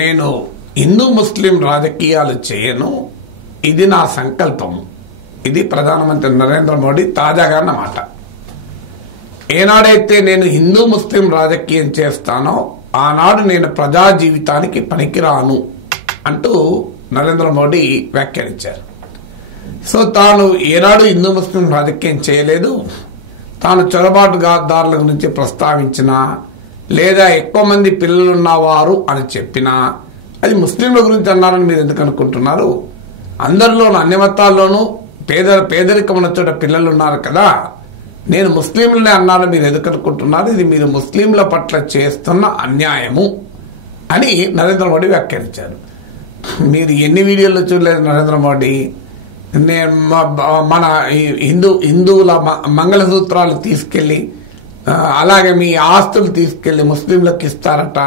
నేను హిందూ ముస్లిం రాజకీయాలు చేయను, ఇది నా సంకల్పం. ఇది ప్రధానమంత్రి నరేంద్ర మోడీ తాజాగా అన్నమాట. ఏనాడైతే నేను హిందూ ముస్లిం రాజకీయం చేస్తానో ఆనాడు నేను ప్రజా జీవితానికి పనికిరాను అంటూ నరేంద్ర మోడీ వ్యాఖ్యానించారు. సో తాను ఏనాడు హిందూ ముస్లిం రాజకీయం చేయలేదు. తాను చొరబాటుదారుల గురించి ప్రస్తావించినా లేదా ఎక్కువ మంది పిల్లలున్నవారు అని చెప్పినా అది ముస్లింల గురించి అన్నారని మీరు ఎందుకు అనుకుంటున్నారు? అందరిలోనూ అన్ని మతాల్లోనూ పేదరికం ఉన్న చోట పిల్లలు ఉన్నారు కదా, నేను ముస్లింలనే అన్నాను మీరు ఎందుకు అనుకుంటున్నారు? ఇది మీరు ముస్లింల పట్ల చేస్తున్న అన్యాయము అని నరేంద్ర మోడీ వ్యాఖ్యానించారు. మీరు ఎన్ని వీడియోలు చూడలేదు నరేంద్ర మోడీ? నేను మన హిందువుల మంగళసూత్రాలు తీసుకెళ్లి అలాగే మీ ఆస్తులు తీసుకెళ్లి ముస్లింలకు ఇస్తారట.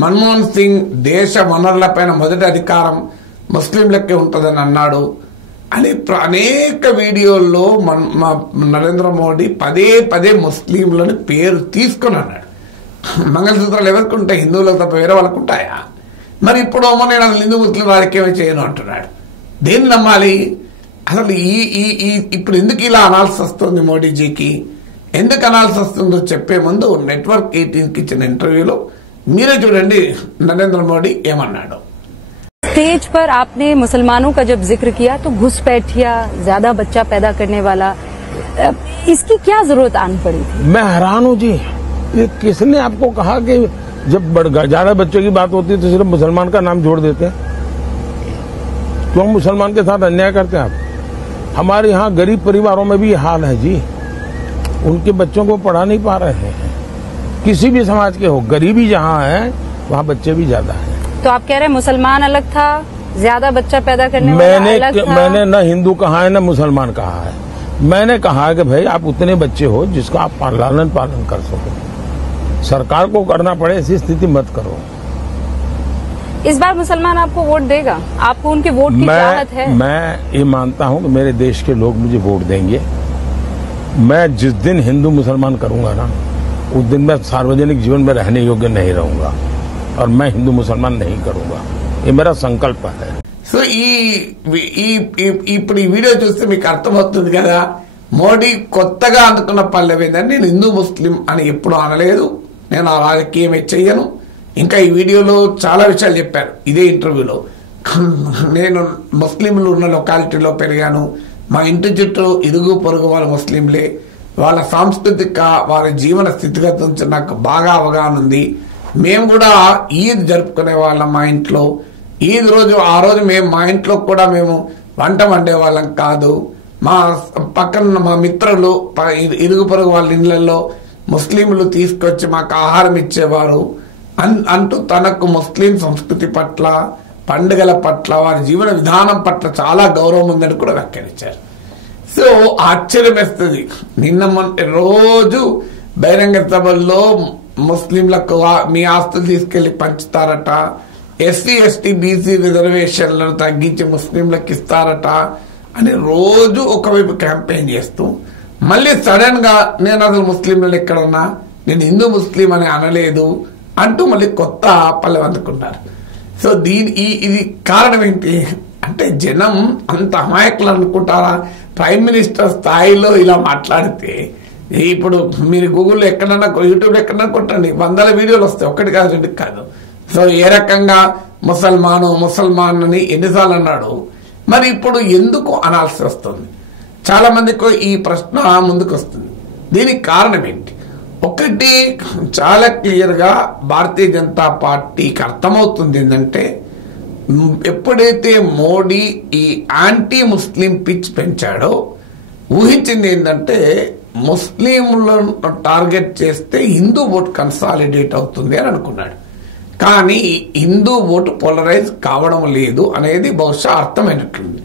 మన్మోహన్ సింగ్ దేశ వనరులపైన మొదటి అధికారం ముస్లింలకే ఉంటుందని అన్నాడు అని అనేక వీడియోల్లో నరేంద్ర మోడీ పదే పదే ముస్లింలని పేరు తీసుకుని అన్నాడు. మంగళసూత్రాలు ఎవరికి ఉంటాయి? హిందువులకు తప్ప వేరే వాళ్ళకు ఉంటాయా? మరి ఇప్పుడు నేను అసలు హిందూ ముస్లిం రాజకీయమే చేయను అంటున్నాడు. దేన్ని నమ్మాలి అసలు? ఇప్పుడు ఎందుకు ఇలా అనాల్సి వస్తుంది మోడీజీకి? ఎందుకు అనాల్సి వస్తుందో చెప్పే ముందు నెట్వర్క్ 18కి ఇచ్చిన ఇంటర్వ్యూలో మీరే చూడండి నరేంద్ర మోడీ ఏమన్నాడు. स्टेज पर आपने मुसलमानों का जब जिक्र किया तो घुसपैठिया, ज्यादा बच्चा पैदा करने वाला, इसकी क्या जरूरत आन पड़ी थी? मैं हैरान हूँ जी, ये किसने आपको कहा कि जब ज्यादा बच्चों की बात होती है तो सिर्फ मुसलमान का नाम जोड़ देते हैं? क्यों मुसलमान के साथ अन्याय करते हैं आप? हमारे यहाँ गरीब परिवारों में भी ये हाल है जी, उनके बच्चों को पढ़ा नहीं पा रहे हैं। किसी भी समाज के हो, गरीबी जहाँ है वहाँ बच्चे भी ज्यादा है। तो आप कह रहे हैं मुसलमान अलग था, ज्यादा बच्चा पैदा करने वाला अलग था? मैंने न हिंदू कहा है न मुसलमान कहा है। मैंने कहा है कि भाई आप उतने बच्चे हो जिसका आप लालन पालन कर सको, सरकार को करना पड़े ऐसी स्थिति मत करो। इस बार मुसलमान आपको वोट देगा? आपको उनके वोट की चाहत है? मैं ये मानता हूँ कि मेरे देश के लोग मुझे वोट देंगे। मैं जिस दिन हिंदू मुसलमान करूंगा ना उस दिन मैं सार्वजनिक जीवन में रहने योग्य नहीं रहूंगा और मैं हिंदू मुसलमान नहीं करूंगा, ये मेरा संकल्प है। సో ఇప్పుడు ఈ వీడియో చూస్తే మీకు అర్థమవుతుంది కదా, మోడీ కొత్తగా అందుకున్న పల్లెం ఏంటంటే నేను హిందూ ముస్లిం అని ఎప్పుడు అనలేదు, నేను ఆ రాజకీయమే చెయ్యను. ఇంకా ఈ వీడియోలో చాలా విషయాలు చెప్పారు ఇదే ఇంటర్వ్యూలో. నేను ముస్లింలు ఉన్న లొకాలిటీలో పెరిగాను, మా ఇంటి చుట్టూ ఇరుగు పొరుగు వాళ్ళ ముస్లింలే, వాళ్ళ సాంస్కృతిక వారి జీవన స్థితిగతి నుంచి నాకు బాగా అవగాహన ఉంది. మేము కూడా ఈద్ జరుపుకునే వాళ్ళం మా ఇంట్లో. ఈద్ రోజు ఆ రోజు మా ఇంట్లో కూడా మేము వంట వండే వాళ్ళం కాదు. మా పక్కన మా మిత్రులు ఇరుగు పొరుగు వాళ్ళ ఇళ్లలో ముస్లింలు తీసుకొచ్చి మాకు ఆహారం ఇచ్చేవారు అంటూ తనకు ముస్లిం సంస్కృతి పట్ల, పండుగల పట్ల, వారి జీవన విధానం పట్ల చాలా గౌరవం ఉందని కూడా వ్యాఖ్యానించారు. సో ఆశ్చర్యం వేస్తుంది. నిన్న రోజు బహిరంగ సభల్లో ముస్లింలకు మీ ఆస్తులు తీసుకెళ్లి పంచుతారట, ఎస్సీ ఎస్టీ బీసీ రిజర్వేషన్లను తగ్గించి ముస్లింలకు ఇస్తారట అని రోజు ఒకవైపు క్యాంపెయిన్ చేస్తూ మళ్ళీ సడన్ గా నేను అసలు ముస్లింలు ఎక్కడున్నా, నేను హిందూ ముస్లిం అని అనలేదు అంటూ మళ్ళీ కొత్త పల్లెం అందుకున్నారు. సో ఇది కారణం ఏంటి అంటే జనం అంత అమాయకులు అనుకుంటారా? ప్రైమ్ మినిస్టర్ స్థాయిలో ఇలా మాట్లాడితే ఇప్పుడు మీరు గూగుల్లో ఎక్కడన్నా యూట్యూబ్లో ఎక్కడన్నా కొట్టండి, వందల వీడియోలు వస్తాయి, ఒకటి కాదు రెండు కాదు. సో ఏ రకంగా ముసల్మాన్ అని ఎన్నిసార్లు అన్నాడు, మరి ఇప్పుడు ఎందుకు అనాల్సి వస్తుంది? చాలా మందికి ఈ ప్రశ్న ముందుకు వస్తుంది. దీనికి కారణం ఏంటి? ఒకటి చాలా క్లియర్ గా భారతీయ జనతా పార్టీకి అర్థమవుతుంది ఏంటంటే, ఎప్పుడైతే మోడీ ఈ యాంటీ ముస్లిం పిచ్ పెంచాడో ఊహించింది ఏంటంటే ముస్లింలను టార్గెట్ చేస్తే హిందూ ఓటు కన్సాలిడేట్ అవుతుంది అని అనుకున్నాడు. కానీ హిందూ ఓటు పోలరైజ్ కావడం లేదు అనేది బహుశా అర్థమైనట్లుంది.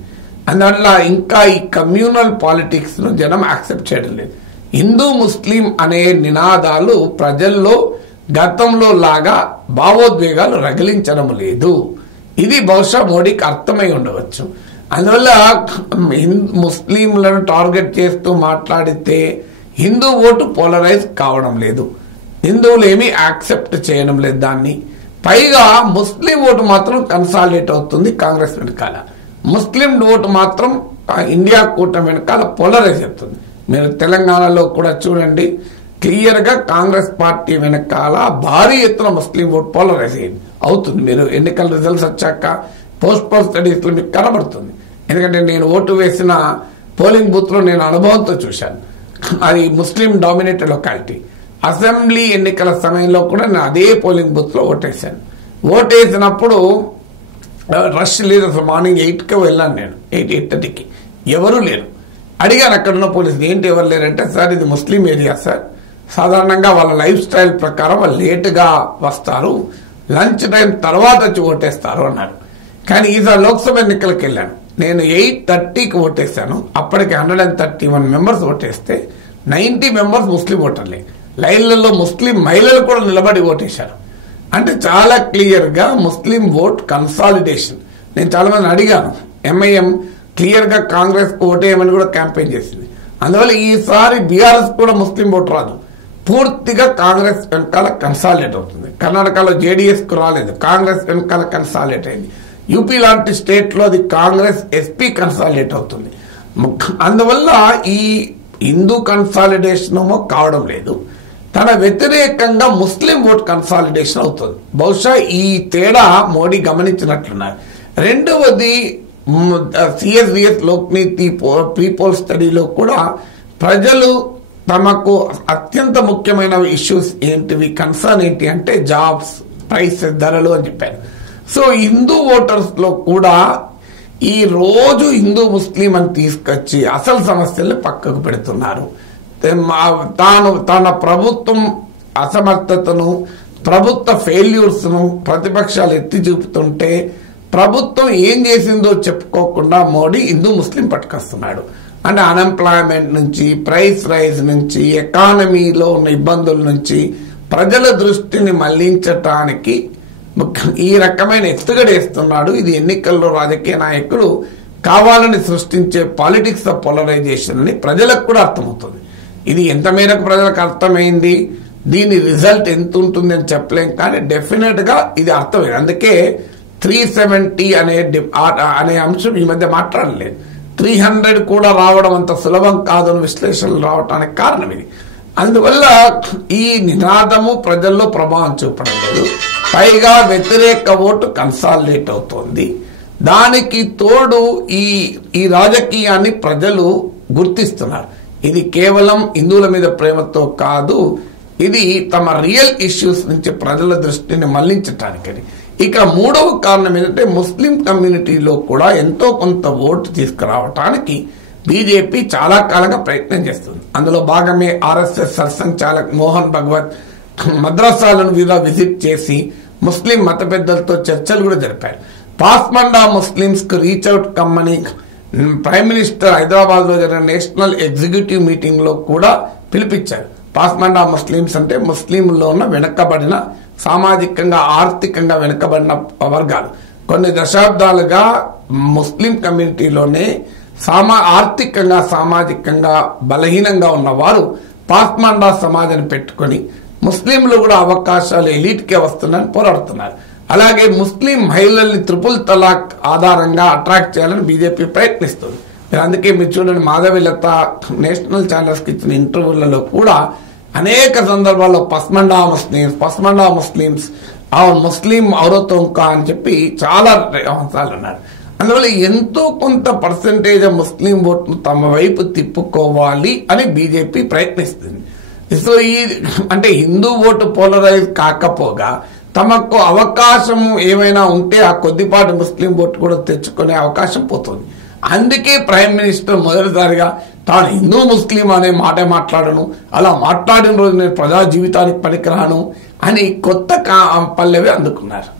అందువల్ల ఇంకా ఈ కమ్యూనల్ పాలిటిక్స్ ను జనం యాక్సెప్ట్ చేయడం లేదు. హిందూ ముస్లిం అనే నినాదాలు ప్రజల్లో గతంలో లాగా భావోద్వేగాలు రగిలించడం లేదు. ఇది బహుశా మోడీకి అర్థమై ఉండవచ్చు. అందువల్ల ముస్లింలను టార్గెట్ చేస్తూ మాట్లాడితే హిందూ ఓటు పోలరైజ్ కావడం లేదు, హిందువులు ఏమీ యాక్సెప్ట్ చేయడం లేదు దాన్ని. పైగా ముస్లిం ఓటు మాత్రం కన్సాలిడేట్ అవుతుంది కాంగ్రెస్ వెనకాల, ముస్లిం ఓటు మాత్రం ఇండియా కూటమి వెనకాల పోలరైజ్ అవుతుంది. మీరు తెలంగాణలో కూడా చూడండి, క్లియర్ గా కాంగ్రెస్ పార్టీ వెనకాల భారీ ఎత్తున ముస్లిం ఓటు పోలరైజ్ అవుతుంది. మీరు ఎన్నికల రిజల్ట్స్ వచ్చాక పోస్ట్ పోల్ స్టడీస్ లో మీకు కనబడుతుంది. ఎందుకంటే నేను ఓటు వేసిన పోలింగ్ బూత్ లో నేను అనుభవంతో చూశాను. అది ముస్లిం డామినేటెడ్ లొకాలిటీ. అసెంబ్లీ ఎన్నికల సమయంలో కూడా నేను అదే పోలింగ్ బూత్ లో ఓటేశాను. ఓటేసినప్పుడు రష్ లేదు, అసలు మార్నింగ్ 8కి వెళ్ళాను నేను, 8:30కి. ఎవరు లేరు. అడిగాను అక్కడున్న పోలీసులు, ఏంటి ఎవరు లేరంటే, సార్ ఇది ముస్లిం ఏరియా సార్, సాధారణంగా వాళ్ళ లైఫ్ స్టైల్ ప్రకారం వాళ్ళు లేటుగా వస్తారు, లంచ్ టైం తర్వాత వచ్చి ఓటేస్తారు అన్నారు. కానీ ఈసారి లోక్సభ ఎన్నికలకు వెళ్ళాను, నేను 8:30కి ఓటేశాను. అప్పటికి 131 మెంబర్స్ ఓటేస్తే 90 మెంబర్స్ ముస్లిం ఓటర్లే. లైన్లలో ముస్లిం మహిళలు కూడా నిలబడి ఓటేశారు. అంటే చాలా క్లియర్ గా ముస్లిం ఓట్ కన్సాలిడేషన్. నేను చాలా మంది అడిగాను, ఎంఐఎం క్లియర్ గా కాంగ్రెస్ కు ఓటేయమని కూడా క్యాంపెయిన్ చేసింది. అందువల్ల ఈసారి బీఆర్ఎస్ కూడా ముస్లిం ఓటు రాదు, పూర్తిగా కాంగ్రెస్ వెనకాల కన్సాలిడేట్ అవుతుంది. కర్ణాటకలో జేడీఎస్ కు రాలేదు, కాంగ్రెస్ వెనకాల కన్సాలిడేట్ అయింది. యూపీ లాంటి స్టేట్ లో అది కాంగ్రెస్ ఎస్పీ కన్సాలిడేట్ అవుతుంది. అందువల్ల ఈ హిందూ కన్సాలిడేషన్ కావడం లేదు, తన వ్యతిరేకంగా ముస్లిం ఓట్ కన్సాలిడేషన్ అవుతుంది. బహుశా ఈ తేడా మోడీ గమనించినట్లున్నారు. రెండవది, సిఎస్డిఎస్ లోక్నీతి ప్రీ పోల్ స్టడీలో కూడా ప్రజలు తమకు అత్యంత ముఖ్యమైన ఇష్యూస్ ఏంటివి, కన్సర్న్ ఏంటి అంటే జాబ్స్, ప్రైస్, ధరలు అని చెప్పారు. సో హిందూ ఓటర్స్ లో కూడా ఈ రోజు హిందూ ముస్లిం అని తీసుకొచ్చి అసలు సమస్యల్ని పక్కకు పెడుతున్నారు. తన ప్రభుత్వం అసమర్థతను, ప్రభుత్వ ఫెయిల్యూర్స్ ను ప్రతిపక్షాలు ఎత్తి చూపుతుంటే ప్రభుత్వం ఏం చేసిందో చెప్పుకోకుండా మోడీ హిందూ ముస్లిం పట్టుకొస్తున్నాడు. అంటే అన్ఎంప్లాయ్మెంట్ నుంచి, ప్రైస్ రైజ్ నుంచి, ఎకానమీలో ఉన్న ఇబ్బందుల నుంచి ప్రజల దృష్టిని మళ్లించటానికి ఈ రకమైన ఎత్తుగడేస్తున్నాడు. ఇది ఎన్నికల్లో రాజకీయ నాయకులు కావాలని సృష్టించే పాలిటిక్స్ ఆఫ్ పోలరైజేషన్ అని ప్రజలకు కూడా అర్థమవుతుంది. ఇది ఎంత మేరకు ప్రజలకు అర్థమైంది, దీని రిజల్ట్ ఎంత ఉంటుంది అని చెప్పలేం, కానీ డెఫినెట్ గా ఇది అర్థమైంది. అందుకే 370 అనే అంశం ఈ మధ్య మాట్లాడలేదు. 300 కూడా రావడం అంత సులభం కాదని విశ్లేషణలు రావడానికి కారణం ఇది. అందువల్ల ఈ నినాదము ప్రజల్లో ప్రభావం చూపడం లేదు, పైగా వ్యతిరేక ఓటు కన్సాలిడేట్ అవుతోంది. దానికి తోడు ఈ రాజకీయాన్ని ప్రజలు గుర్తిస్తున్నారు. ఇది కేవలం హిందువుల మీద ప్రేమతో కాదు, ఇది తమ రియల్ ఇష్యూస్ నుంచి ప్రజల దృష్టిని మళ్లించటానికి. ఇక మూడవ కారణం ఏంటంటే ముస్లిం కమ్యూనిటీలో కూడా ఎంతో కొంత ఓటు తీసుకురావటానికి బీజేపీ చాలా కాలంగా ప్రయత్నం చేస్తుంది. అందులో భాగమే ఆర్ఎస్ఎస్ సర్సంఘచాలక్ మోహన్ భగవత్ మద్రసాలను విజిట్ చేసి ముస్లిం మత పెద్దలతో చర్చలు కూడా జరిపారు. పాస్మండా ముస్లింస్ కు రీచ్ అవుట్ కమ్మని ప్రైమ్ మినిస్టర్ హైదరాబాద్ లో జరిగిన నేషనల్ ఎగ్జిక్యూటివ్ మీటింగ్ లో కూడా పిలిపించారు. పాస్మండా ముస్లింస్ అంటే ముస్లింలో ఉన్న వెనుకబడిన, సామాజికంగా ఆర్థికంగా వెనుకబడిన వర్గాలు. కొన్ని దశాబ్దాలుగా ముస్లిం కమ్యూనిటీలోనే ఆర్థికంగా సామాజికంగా బలహీనంగా ఉన్నవారు పాస్మండా సమాజాన్ని పెట్టుకుని ముస్లింలు కూడా అవకాశాలు ఎలీట్కే వస్తున్నాయని పోరాడుతున్నారు. అలాగే ముస్లిం మహిళల్ని ట్రిపుల్ తలాక్ ఆధారంగా అట్రాక్ట్ చేయాలని బీజేపీ ప్రయత్నిస్తుంది. అందుకే మీరు చూడండి, మాధవీలత నేషనల్ ఛానల్స్ కి ఇచ్చిన ఇంటర్వ్యూలలో కూడా అనేక సందర్భాల్లో పస్మండా ముస్లిమ్స్ ముస్లిం ఔరతోం కా అని చెప్పి చాలా అంశాలు అన్నారు. అందువల్ల ఎంతో కొంత పర్సెంటేజ్ ముస్లిం ఓట్ను తమ వైపు తిప్పుకోవాలి అని బీజేపీ ప్రయత్నిస్తుంది. సో అంటే హిందూ ఓటు పోలరైజ్ కాకపోగా తమకు అవకాశం ఏమైనా ఉంటే ఆ కొద్దిపాటి ముస్లిం ఓటు కూడా తెచ్చుకునే అవకాశం పోతుంది. అందుకే ప్రైమ్ మినిస్టర్ మొదటిసారిగా తాను హిందూ ముస్లిం అనే మాట మాట్లాడను, అలా మాట్లాడిన రోజు నేను ప్రజా జీవితానికి పనికిరాను అని కొత్త పల్లవి అందుకున్నారు.